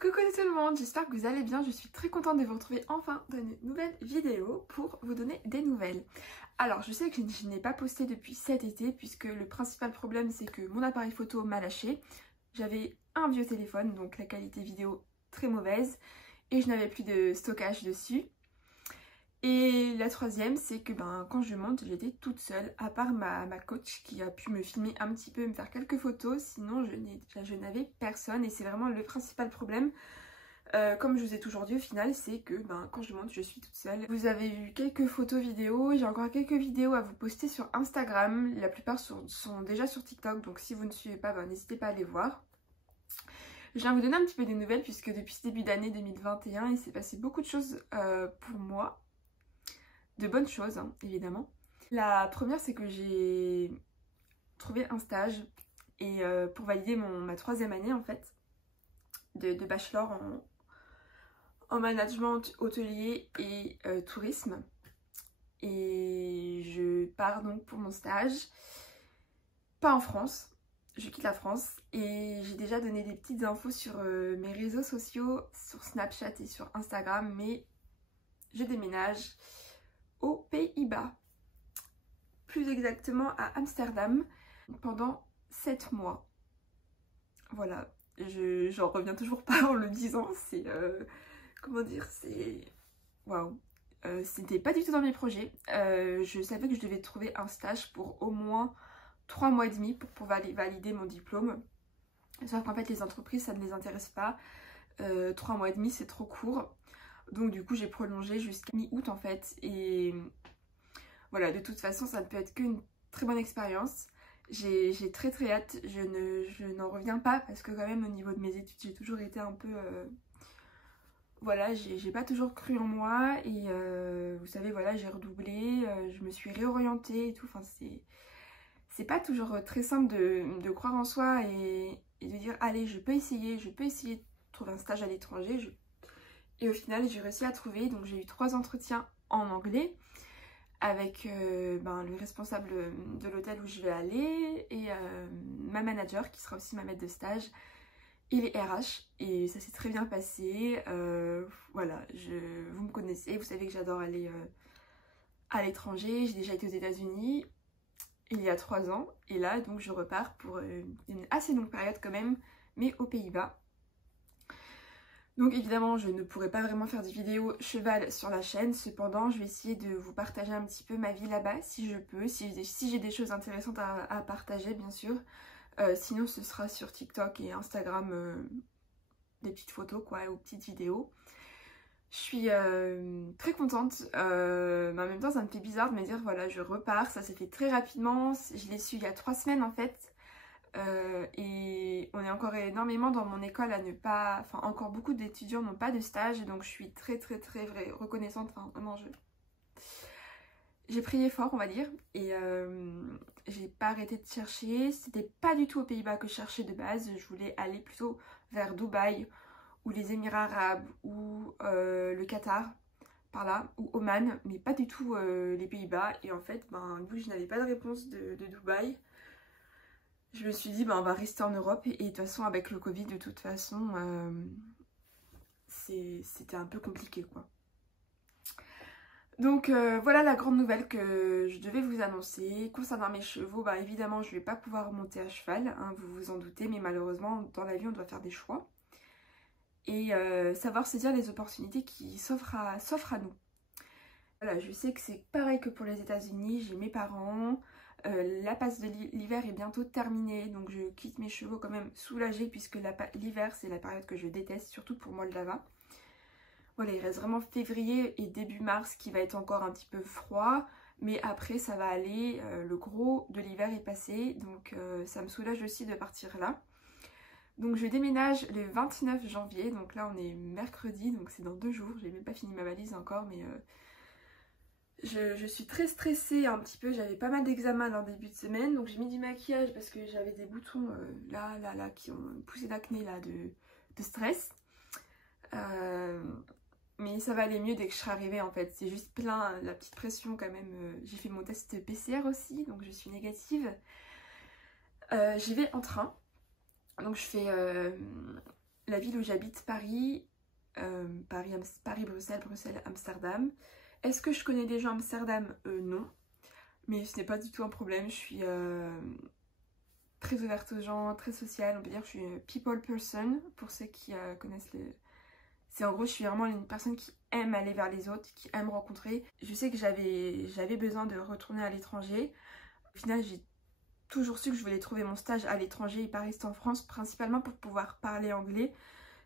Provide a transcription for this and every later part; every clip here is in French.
Coucou tout le monde, j'espère que vous allez bien, je suis très contente de vous retrouver enfin dans une nouvelle vidéo pour vous donner des nouvelles. Alors je sais que je n'ai pas posté depuis cet été puisque le principal problème c'est que mon appareil photo m'a lâché. J'avais un vieux téléphone donc la qualité vidéo très mauvaise et je n'avais plus de stockage dessus. Et la troisième c'est que quand je monte j'étais toute seule à part ma coach qui a pu me filmer un petit peu, me faire quelques photos, sinon je n'avais personne et c'est vraiment le principal problème. Comme je vous ai toujours dit au final c'est que quand je monte je suis toute seule. Vous avez vu quelques photos vidéos, j'ai encore quelques vidéos à vous poster sur Instagram, la plupart sont déjà sur TikTok donc si vous ne suivez pas n'hésitez pas à les voir. Je viens vous donner un petit peu des nouvelles puisque depuis ce début d'année 2021 il s'est passé beaucoup de choses pour moi. De bonnes choses hein, évidemment. La première c'est que j'ai trouvé un stage et pour valider ma troisième année en fait de bachelor en management hôtelier et tourisme. Et je pars donc pour mon stage, pas en France, je quitte la France et j'ai déjà donné des petites infos sur mes réseaux sociaux, sur Snapchat et sur Instagram, mais je déménage aux Pays-Bas, plus exactement à Amsterdam, pendant 7 mois. Voilà, j'en reviens toujours pas en le disant, c'est... comment dire, c'est... Waouh. C'était pas du tout dans mes projets. Je savais que je devais trouver un stage pour au moins 3 mois et demi pour pouvoir valider mon diplôme. Sauf qu'en fait les entreprises ça ne les intéresse pas. 3 mois et demi c'est trop court. Donc du coup j'ai prolongé jusqu'à mi-août en fait. Et voilà, de toute façon ça ne peut être qu'une très bonne expérience. J'ai très hâte. Je n'en reviens pas parce que quand même au niveau de mes études j'ai toujours été un peu... Voilà, j'ai pas toujours cru en moi et vous savez, voilà, j'ai redoublé, je me suis réorientée et tout. Enfin, c'est pas toujours très simple de croire en soi et de dire allez, je peux essayer de trouver un stage à l'étranger. Et au final, j'ai réussi à trouver. Donc, j'ai eu 3 entretiens en anglais avec le responsable de l'hôtel où je vais aller et ma manager qui sera aussi ma maître de stage. Et les RH, et ça s'est très bien passé. Voilà, vous me connaissez, vous savez que j'adore aller à l'étranger. J'ai déjà été aux États-Unis il y a 3 ans, et là donc je repars pour une assez longue période quand même, mais aux Pays-Bas. Donc évidemment je ne pourrai pas vraiment faire des vidéos cheval sur la chaîne, cependant je vais essayer de vous partager un petit peu ma vie là-bas si je peux, si j'ai des choses intéressantes à partager bien sûr. Sinon ce sera sur TikTok et Instagram des petites photos quoi, ou petites vidéos. Je suis très contente, mais en même temps ça me fait bizarre de me dire voilà je repars, ça s'est fait très rapidement, je l'ai su il y a 3 semaines en fait. Et on est encore énormément dans mon école à ne pas, enfin encore beaucoup d'étudiants n'ont pas de stage, donc je suis très reconnaissante, enfin vraiment j'ai prié fort on va dire et j'ai pas arrêté de chercher. C'était pas du tout aux Pays-Bas que je cherchais de base, je voulais aller plutôt vers Dubaï ou les Émirats Arabes ou le Qatar par là, ou Oman, mais pas du tout les Pays-Bas. Et en fait vu que je n'avais pas de réponse de Dubaï, je me suis dit on va rester en Europe et de toute façon avec le Covid de toute façon c'était un peu compliqué quoi. Donc voilà la grande nouvelle que je devais vous annoncer. Concernant mes chevaux, évidemment je ne vais pas pouvoir monter à cheval, hein, vous vous en doutez, mais malheureusement dans la vie on doit faire des choix. Et savoir saisir les opportunités qui s'offrent à nous. Voilà, je sais que c'est pareil que pour les États-Unis, j'ai mes parents, la passe de l'hiver est bientôt terminée, donc je quitte mes chevaux quand même soulagée puisque l'hiver c'est la période que je déteste, surtout pour Moldava. Voilà, il reste vraiment février et début mars qui va être encore un petit peu froid, mais après ça va aller, le gros de l'hiver est passé, donc ça me soulage aussi de partir là. Donc je déménage le 29 janvier, donc là on est mercredi, donc c'est dans 2 jours, j'ai même pas fini ma valise encore, mais je suis très stressée un petit peu, j'avais pas mal d'examens dans le début de semaine, donc j'ai mis du maquillage parce que j'avais des boutons là qui ont poussé d'acné là de stress. Mais ça va aller mieux dès que je serai arrivée en fait, c'est juste plein, la petite pression quand même. J'ai fait mon test PCR aussi, donc je suis négative. J'y vais en train, donc je fais la ville où j'habite, Paris, Paris, Bruxelles, Bruxelles, Amsterdam. Est-ce que je connais des gens à Amsterdam? Non. Mais ce n'est pas du tout un problème. Je suis très ouverte aux gens, très sociale. On peut dire que je suis une people person, pour ceux qui connaissent le... C'est en gros, je suis vraiment une personne qui aime aller vers les autres, qui aime rencontrer. Je sais que j'avais besoin de retourner à l'étranger. Au final, j'ai toujours su que je voulais trouver mon stage à l'étranger et pas rester en France, principalement pour pouvoir parler anglais.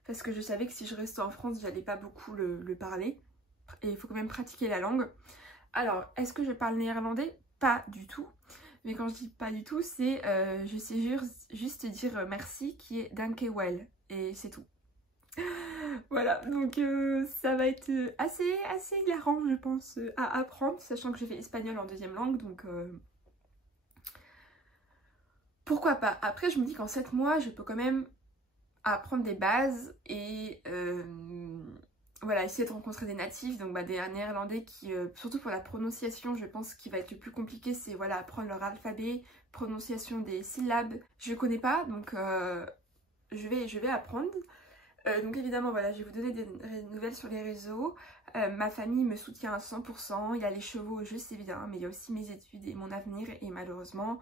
Parce que je savais que si je restais en France, j'allais pas beaucoup le parler. Et il faut quand même pratiquer la langue. Alors, est-ce que je parle néerlandais? Pas du tout. Mais quand je dis pas du tout, c'est je sais juste dire merci qui est danke well. Et c'est tout. Voilà, donc ça va être assez hilarant, je pense, à apprendre, sachant que j'ai fait espagnol en deuxième langue, donc pourquoi pas. Après, je me dis qu'en 7 mois, je peux quand même apprendre des bases et voilà, essayer de rencontrer des natifs, donc des néerlandais qui, surtout pour la prononciation, je pense qu'il va être le plus compliqué, c'est voilà, apprendre leur alphabet, prononciation des syllabes. Je connais pas, donc je vais apprendre. Donc évidemment, voilà, je vais vous donner des nouvelles sur les réseaux. Ma famille me soutient à 100%. Il y a les chevaux, je sais bien, mais il y a aussi mes études et mon avenir. Et malheureusement,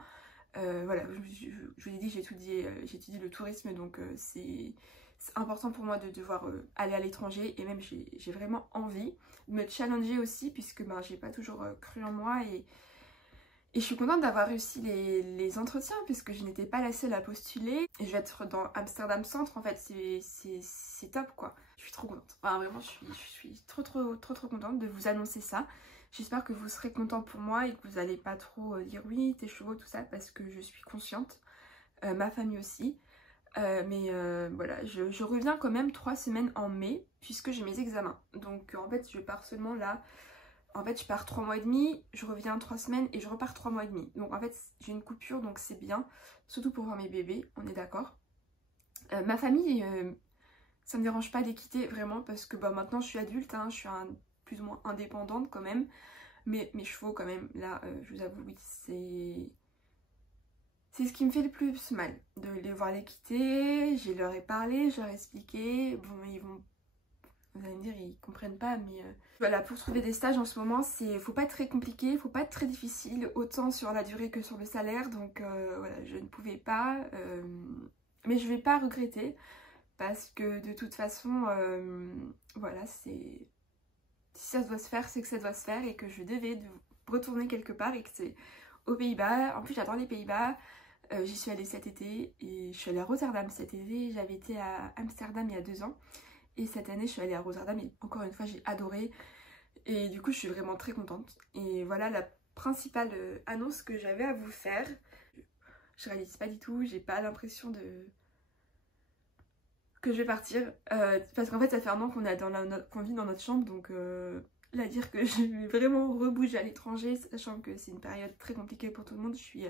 voilà, je vous l'ai dit, j'étudie le tourisme, donc c'est important pour moi de devoir aller à l'étranger. Et même, j'ai vraiment envie de me challenger aussi, puisque j'ai pas toujours cru en moi. Et je suis contente d'avoir réussi les entretiens puisque je n'étais pas la seule à postuler. Et je vais être dans Amsterdam Centre, en fait, c'est top quoi. Je suis trop contente. Enfin, vraiment, je suis trop contente de vous annoncer ça. J'espère que vous serez contents pour moi et que vous n'allez pas trop dire oui, tes chevaux, tout ça, parce que je suis consciente. Ma famille aussi. Voilà, je reviens quand même 3 semaines en mai puisque j'ai mes examens. Donc en fait, je pars seulement là. En fait, je pars 3 mois et demi, je reviens 3 semaines et je repars 3 mois et demi. Donc en fait, j'ai une coupure, donc c'est bien. Surtout pour voir mes bébés, on est d'accord. Ma famille, ça me dérange pas de les quitter vraiment parce que maintenant je suis adulte, hein, je suis plus ou moins indépendante quand même. Mais mes chevaux quand même, là, je vous avoue, oui, c'est ce qui me fait le plus mal. De les voir les quitter, je leur ai parlé, je leur ai expliqué. Bon, ils vont... Vous allez me dire, ils comprennent pas, mais voilà, pour trouver des stages en ce moment, faut pas être très compliqué, faut pas être très difficile, autant sur la durée que sur le salaire, donc voilà, je ne pouvais pas, mais je vais pas regretter, parce que de toute façon, voilà, si ça doit se faire, c'est que ça doit se faire, et que je devais retourner quelque part, et que c'est aux Pays-Bas. En plus, j'adore les Pays-Bas. J'y suis allée cet été, et je suis allée à Rotterdam cet été, j'avais été à Amsterdam il y a 2 ans. Et cette année, je suis allée à Rotterdam et encore une fois, j'ai adoré. Et du coup, je suis vraiment très contente. Et voilà la principale annonce que j'avais à vous faire. Je réalise pas du tout, j'ai pas l'impression que je vais partir. Parce qu'en fait, ça fait 1 an qu'on vit dans notre chambre. Donc là, dire que je vais vraiment rebouger à l'étranger, sachant que c'est une période très compliquée pour tout le monde. Je suis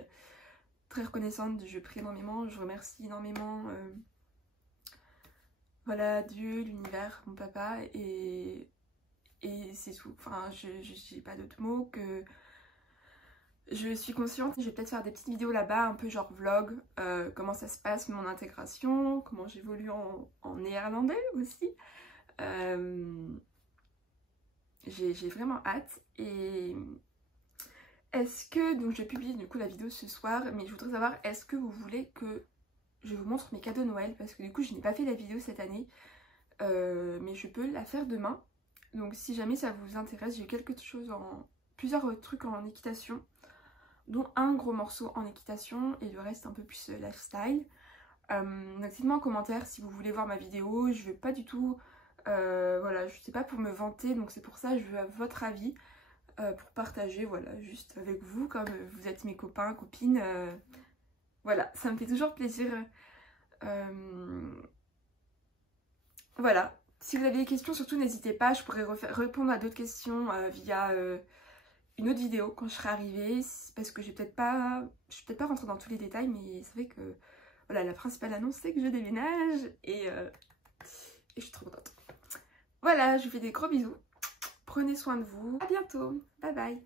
très reconnaissante, je prie énormément, je remercie énormément... Voilà, Dieu, l'univers, mon papa, et c'est tout. Enfin, je n'ai pas d'autres mots que... Je suis consciente, je vais peut-être faire des petites vidéos là-bas, un peu genre vlog, comment ça se passe, mon intégration, comment j'évolue en néerlandais aussi. J'ai vraiment hâte. Et est-ce que... Donc je publie du coup la vidéo ce soir, mais je voudrais savoir, est-ce que vous voulez que... je vous montre mes cadeaux de Noël parce que du coup je n'ai pas fait la vidéo cette année, mais je peux la faire demain. Donc si jamais ça vous intéresse, j'ai plusieurs trucs en équitation, dont un gros morceau en équitation et le reste un peu plus lifestyle. Donc dites-moi en commentaire si vous voulez voir ma vidéo. Je veux pas du tout, voilà, je sais pas pour me vanter, donc c'est pour ça je veux votre avis pour partager, voilà, juste avec vous comme vous êtes mes copains, copines. Voilà, ça me fait toujours plaisir. Voilà, si vous avez des questions, surtout n'hésitez pas, je pourrais répondre à d'autres questions via une autre vidéo quand je serai arrivée, parce que je vais peut-être pas rentrer dans tous les détails, mais c'est vrai que voilà, la principale annonce c'est que je déménage et je suis trop contente. Voilà, je vous fais des gros bisous, prenez soin de vous, à bientôt, bye bye.